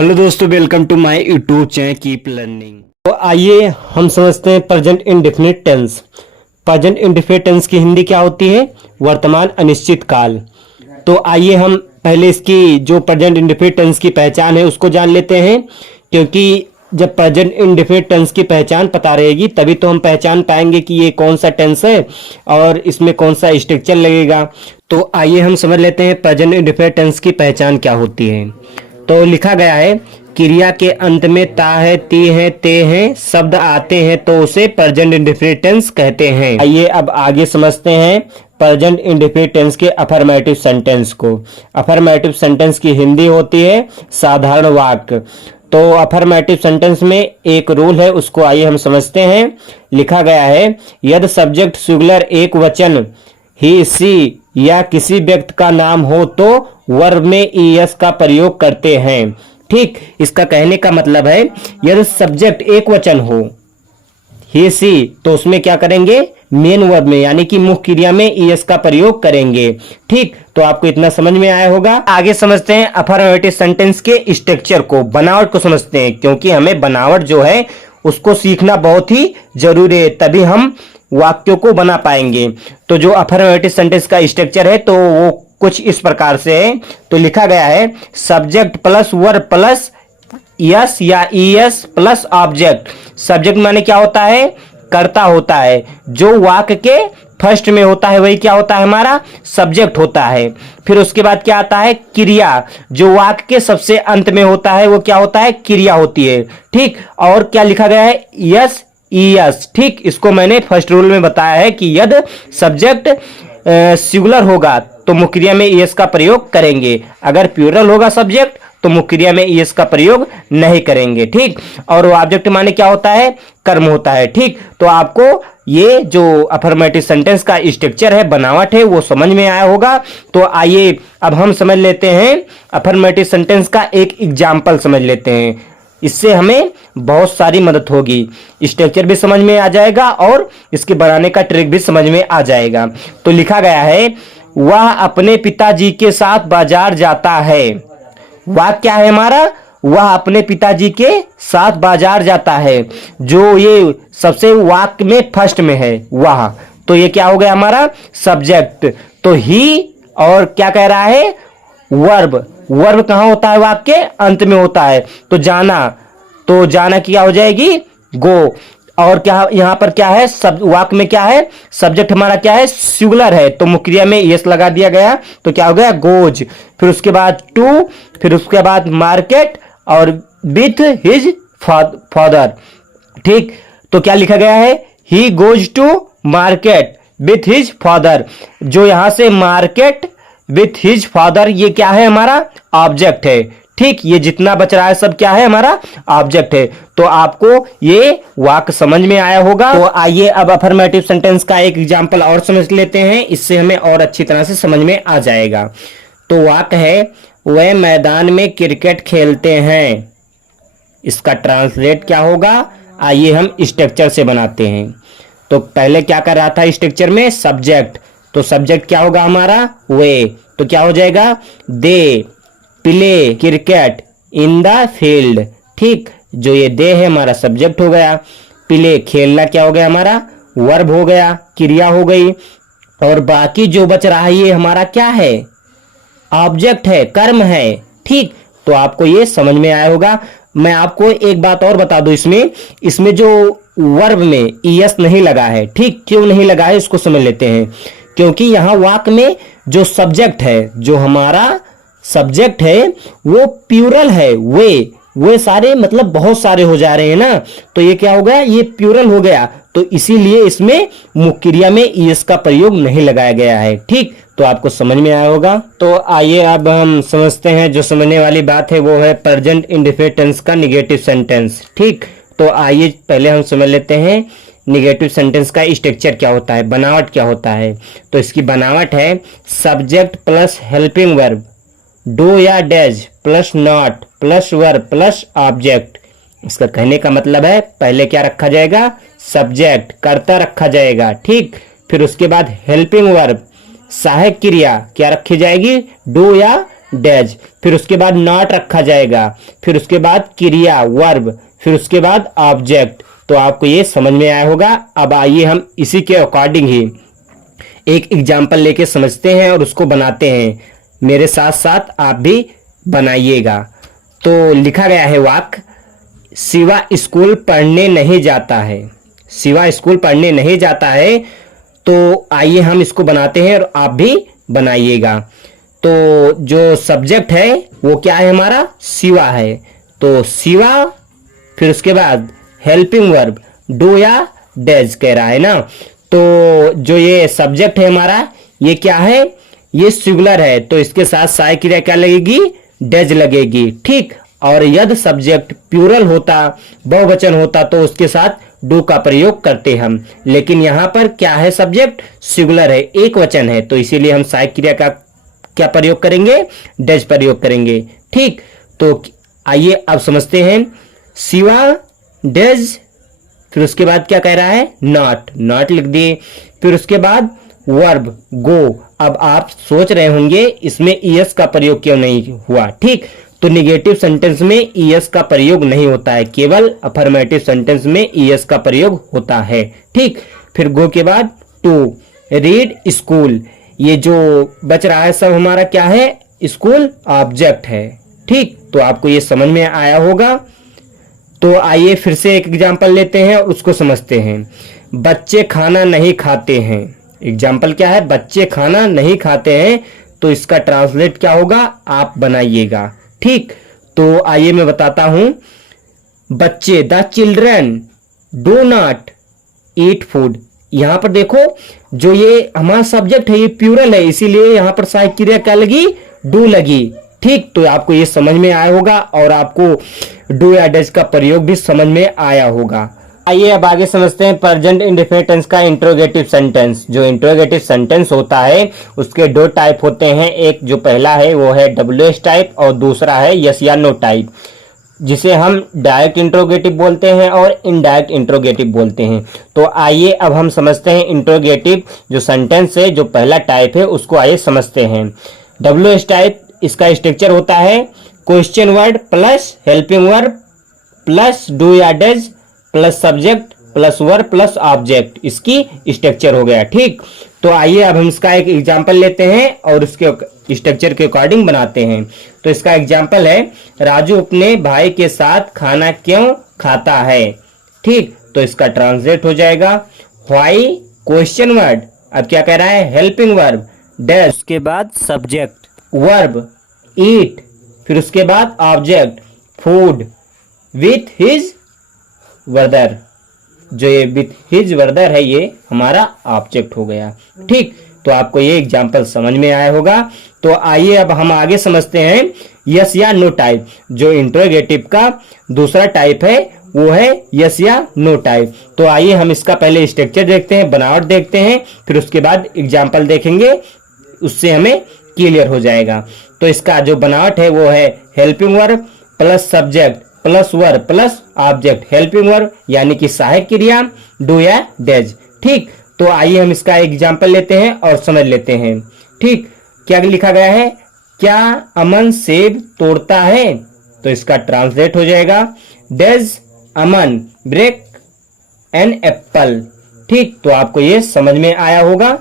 Hello दोस्तों, welcome to my YouTube channel keep learning. तो आइए हम समझते हैं present indefinite tense. Present indefinite tense की हिंदी क्या होती है? वर्तमान अनिश्चित काल। तो आइए हम पहले इसकी जो प्रेजेंट इंडेफिनिट टेंस की पहचान है उसको जान लेते हैं, क्योंकि जब प्रेजेंट इंडेफिनिट टेंस की पहचान पता रहेगी तभी तो हम पहचान पाएंगे कि ये कौन सा टेंस है और इसमें कौन सा स्ट्रक्चर लगेगा। तो आइए हम समझ लेते हैं प्रेजेंट इंडेफिनिट टेंस की पहचान क्या होती है। तो लिखा गया है, क्रिया के अंत में ता है, ती है, ते हैं शब्द आते हैं तो उसे प्रेजेंट इंडेफिनिट टेंस कहते हैं। आइए अब आगे समझते हैं प्रेजेंट इंडेफिनिट टेंस के अफर्मेटिव सेंटेंस को। अफर्मेटिव सेंटेंस की हिंदी होती है साधारण वाक्य। तो अफर्मेटिव सेंटेंस में एक रूल है, उसको आइए हम समझते हैं। लिखा गया है, यदि सब्जेक्ट सिंगुलर एक वचन ही सी या किसी व्यक्ति का नाम हो तो वर्ब में ईएस का प्रयोग करते हैं। ठीक, इसका कहने का मतलब है यदि सब्जेक्ट एक वचन हो ही सी तो उसमें क्या करेंगे? मेन वर्ब में यानी कि मुख्य क्रिया में ईएस का प्रयोग करेंगे। ठीक, तो आपको इतना समझ में आया होगा। आगे समझते हैं अफर्मेटिव सेंटेंस के स्ट्रक्चर को, बनावट को समझते हैं, क्योंकि हमें बनावट जो है उसको सीखना बहुत ही जरूरी है, तभी हम वाक्यों को बना पाएंगे। तो जो अफर्मेटिव सेंटेंस का स्ट्रक्चर है तो वो कुछ इस प्रकार से है। तो लिखा गया है, subject plus verb plus yes या ईएस प्लस ऑब्जेक्ट। सब्जेक्ट माने क्या होता है? कर्ता होता है। जो वाक्य के फर्स्ट में होता है वही क्या होता है? हमारा सब्जेक्ट होता है। फिर उसके बाद क्या आता है? क्रिया। जो वाक्य के सबसे अंत में होता है वो क्या होता है? क्रिया होती है। ठीक, और क्या लिखा गया है? Yes ES. ठीक, इसको मैंने फर्स्ट रूल में बताया है कि यदि सब्जेक्ट सिंगुलर होगा तो मुख्य क्रिया में ईएस का प्रयोग करेंगे, अगर प्लूरल होगा सब्जेक्ट तो मुख्य क्रिया में ईएस का प्रयोग नहीं करेंगे। ठीक, और ऑब्जेक्ट माने क्या होता है? कर्म होता है। ठीक, तो आपको ये जो अफर्मेटिव सेंटेंस का स्ट्रक्चर है, बनावट है, वो समझ में आया होगा। तो आइए अब हम समझ लेते हैं अफर्मेटिव सेंटेंस का एक एग्जाम्पल समझ लेते हैं। इससे हमें बहुत सारी मदद होगी, स्ट्रक्चर भी समझ में आ जाएगा और इसके बनाने का ट्रिक भी समझ में आ जाएगा। तो लिखा गया है, वह अपने पिताजी के साथ बाजार जाता है। वह क्या है हमारा? वह अपने पिताजी के साथ बाजार जाता है। जो ये सबसे वाक्य में फर्स्ट में है वह, तो ये क्या हो गया हमारा? सब्जेक्ट। तो ही और क्या कह रहा है? वर्ब। वर्ब कहाँ होता है? वाक्य के अंत में होता है। तो जाना, तो जाना क्या हो जाएगी? गो। और क्या यहाँ पर क्या है? सब वाक्य में क्या है? सब्जेक्ट हमारा क्या है? सिंगुलर है, तो मुख्य क्रिया में यस लगा दिया गया, तो क्या हो गया? गोज। फिर उसके बाद टू, फिर उसके बाद मार्केट और विथ हिज फादर। ठीक, तो क्या लिखा गया है? He goes to market with his father. जो यहां से मार्केट विथ हिज फादर, ये क्या है? हमारा ऑब्जेक्ट है। ठीक, ये जितना बच रहा है सब क्या है? हमारा ऑब्जेक्ट है। तो आपको ये वाक्य समझ में आया होगा। तो आइए अब अफर्मेटिव सेंटेंस का एक एग्जांपल और समझ लेते हैं, इससे हमें और अच्छी तरह से समझ में आ जाएगा। तो वाक्य है, वह मैदान में क्रिकेट खेलते हैं। इसका ट्रांसलेट क्या होगा? आइए हम स्ट्रक्चर से बनाते हैं। तो पहले क्या कर रहा था स्ट्रक्चर में? सब्जेक्ट। तो सब्जेक्ट क्या होगा हमारा? वे। तो क्या हो जाएगा? They play cricket in the field. ठीक, जो ये दे है हमारा सब्जेक्ट हो गया, प्ले खेलना क्या हो गया हमारा? वर्ब हो गया, क्रिया हो गई, और बाकी जो बच रहा है ये हमारा क्या है? ऑब्जेक्ट है, कर्म है। ठीक, तो आपको ये समझ में आया होगा। मैं आपको एक बात और बता दूं, इसमें जो वर्ब में ईएस नहीं लगा है। ठीक, क्यों नहीं लगा है इसको समझ लेते हैं। क्योंकि यहां वाक्य में जो सब्जेक्ट है, जो हमारा सब्जेक्ट है वो प्लूरल है। वे सारे मतलब बहुत सारे हो जा रहे हैं ना, तो ये क्या हो गया? ये प्लूरल हो गया, तो इसीलिए इसमें मुख्य क्रिया में ईएस का प्रयोग नहीं लगाया गया है। ठीक, तो आपको समझ में आया होगा। तो आइए अब हम समझते हैं, जो समझने वाली बात है वो है प्रेजेंट इंडेफिनिट टेंस का निगेटिव सेंटेंस। ठीक, तो आइए पहले हम समझ लेते हैं निगेटिव सेंटेंस का स्ट्रक्चर क्या होता है, बनावट क्या होता है। तो इसकी बनावट है, subject plus helping verb, do या does plus not plus verb plus object. इसका कहने का मतलब है पहले क्या रखा जाएगा? सब्जेक्ट, कर्ता रखा जाएगा। ठीक, फिर उसके बाद हेल्पिंग वर्ब, सहायक क्रिया क्या रखी जाएगी? डू या डैज, फिर उसके बाद नॉट रखा जाएगा, फिर उसके बाद क्रिया वर्ब, फिर उसके बाद ऑब्जेक्ट। तो आपको ये समझ में आया होगा। अब आइए हम इसी के अकॉर्डिंग ही एक एग्जाम्पल लेके समझते हैं और उसको बनाते हैं। मेरे साथ साथ आप भी बनाइएगा। तो लिखा गया है वाक्य, शिवा स्कूल पढ़ने नहीं जाता है। शिवा स्कूल पढ़ने नहीं जाता है। तो आइए हम इसको बनाते हैं और आप भी बनाइएगा। तो जो सब्जेक्ट है वो क्या है हमारा, शिवा है। तो शिवा, फिर उसके बाद हेल्पिंग वर्ब डू या डज कह रहा है ना। तो जो ये सब्जेक्ट है हमारा, ये क्या है, ये सिंगुलर है, तो इसके साथ सहायक क्रिया क्या लगेगी, डज लगेगी। ठीक, और यदि सब्जेक्ट प्लूरल होता, बहुवचन होता, तो उसके साथ डू का प्रयोग करते हम। लेकिन यहां पर क्या है, सब्जेक्ट सिंगुलर है, एक वचन है, तो इसीलिए हम सहायक क्रिया का क्या प्रयोग करेंगे, डज प्रयोग करेंगे। ठीक, तो आइए अब समझते हैं। शिवा डज, फिर उसके बाद क्या कह रहा है, नॉट, नॉट लिख दिए। फिर उसके बाद वर्ब गो। अब आप सोच रहे होंगे इसमें ईएस का प्रयोग क्यों नहीं हुआ। ठीक, तो निगेटिव सेंटेंस में ईएस का प्रयोग नहीं होता है, केवल अफर्मेटिव सेंटेंस में ईएस का प्रयोग होता है। ठीक, फिर गो के बाद टू, रीड स्कूल, ये जो बच रहा है सब हमारा क्या है, स्कूल ऑब्जेक्ट है। ठीक, तो आपको ये समझ में आया होगा। तो आइए फिर से एक एग्जाम्पल लेते हैं और उसको समझते हैं। बच्चे खाना नहीं खाते हैं। एग्जाम्पल क्या है, बच्चे खाना नहीं खाते हैं। तो इसका ट्रांसलेट क्या होगा, आप बनाइएगा। ठीक, तो आइए मैं बताता हूं। बच्चे, the children do not eat food. यहां पर देखो, जो ये हमारा सब्जेक्ट है ये प्लूरल है, इसीलिए यहां पर सहायक क्रिया क्या लगी, डू लगी। ठीक, तो आपको ये समझ में आया होगा और आपको डू या डज का प्रयोग भी समझ में आया होगा। आइए अब आगे समझते हैं प्रेजेंट इंडेफिनिट टेंस का इंट्रोगेटिव सेंटेंस। जो इंट्रोगेटिव सेंटेंस होता है उसके दो टाइप होते हैं। एक जो पहला है वो है WH टाइप और दूसरा है यस या नो टाइप, जिसे हम डायरेक्ट इंट्रोगेटिव बोलते हैं और इनडायरेक्ट इंट्रोगेटिव बोलते हैं। तो आइए अब हम समझते हैं इंट्रोगेटिव जो सेंटेंस है, जो पहला टाइप है उसको आइए समझते हैं। WH टाइप, इसका स्ट्रक्चर होता है question word plus helping verb plus do या does plus subject plus verb plus object, इसकी स्ट्रक्चर हो गया। ठीक, तो आइए अब हम इसका एक एग्जांपल लेते हैं और उसके स्ट्रक्चर के अकॉर्डिंग बनाते हैं। तो इसका एग्जांपल है, राजू अपने भाई के साथ खाना क्यों खाता है। ठीक, तो इसका ट्रांसलेट हो जाएगा व्हाई क्वेश्चन वर्ड, अब क्या कह रहा है, हेल्पिंग वर्ब डज, उसके बाद सब्जेक्ट वर्ब ईट, फिर उसके बाद object food with his brother. जो ये विथ हिज ब्रदर है ये हमारा ऑब्जेक्ट हो गया। ठीक, तो आपको ये एग्जांपल समझ में आया होगा। तो आइए अब हम आगे समझते हैं यस या नो टाइप। जो इंट्रोगेटिव का दूसरा टाइप है वो है यस या नो टाइप। तो आइए हम इसका पहले स्ट्रक्चर देखते हैं, बनावट देखते हैं, फिर उसके बाद एग्जांपल देखेंगे, उससे हमें क्लियर हो जाएगा। तो इसका जो बनावट है वो है helping verb plus subject plus verb plus object, helping verb यानी कि सहायक क्रिया डू या डज। ठीक, तो आइए हम इसका एग्जांपल लेते हैं और समझ लेते हैं। ठीक, क्या लिखा गया है, क्या अमन सेब तोड़ता है। तो इसका ट्रांसलेट हो जाएगा does Aman break an apple. ठीक, तो आपको ये समझ में आया होगा।